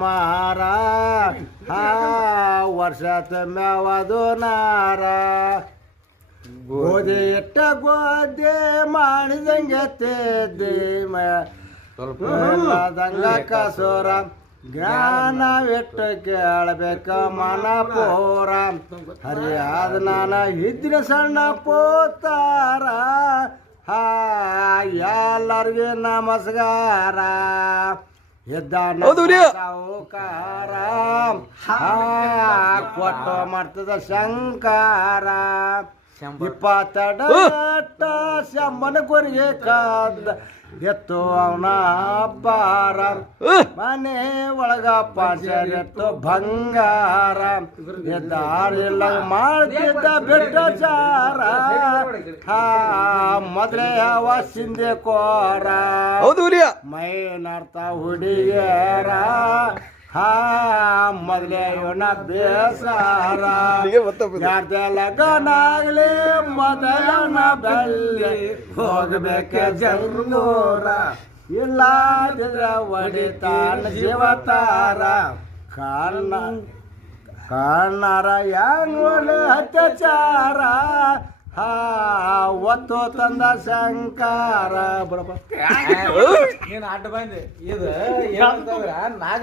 ಮಾರ ವರ್ಷದ ಮ್ಯಾವದು ನಾರ ಗೋಧಿ ಇಟ್ಟ ಗೋಧಿ ಮಾಡಿದಂಗೆ ತೇದ್ದಿ ದಂಗ ಕಸೋರ ಜ್ಞಾನವಿಟ್ಟು ಕೇಳಬೇಕ ಮನ ಪೋರ ಹರಿಯಾದ ನಾನ ಇದ್ದಿನ ಸಣ್ಣ ಪೋತಾರ ಎಲ್ಲರಿಗೆ ನಮಸ್ಕಾರ ಸಾವುಕಾರ ಕೊಟ್ಟು ಮಾಡ್ತದ ಶಂಕಾರ 22 ಶಂಬನ ಕೊರಿಗೆ ಕಾದ ಎತ್ತು ಅವನ ಬಾರ ಮನೆ ಒಳಗ ಪಾಂಚೆತ್ತು ಬಂಗಾರ ಎದ್ದಾರಿಲ್ಲ ಮಾಡ್ತಿದ್ದ ಬೆಟ್ಟಚಾರ ಮೊದಲೇ ಯಾವ ಸಿಂಧೆ ಕೋರ ಮೈ ನರ್ತ ಹುಡುಗಿಯರ ಮೊದಲೇ ಇವನ ಬೇಸಾರ ಯಾರ್ದ ಲಗನಾಗ್ಲಿ ಮೊದಲನ ಬೆಲ್ಲಿ ಹೋಗ್ಬೇಕ ಜಂಗೂರ ಇಲ್ಲಾದಿದ್ರ ಒಡಿತಾನ ಜೀವತಾರ ಕಾಣಾರ ಹೆಂಗ್ ಅತ್ಯಾಚಾರ ಒತ್ತು ತಂದ ಶಂಕಾರ ಬರಪ್ಪ ನೀನು ಅಡ್ಡ ಬಂದೆ ಇದು ನಾಗ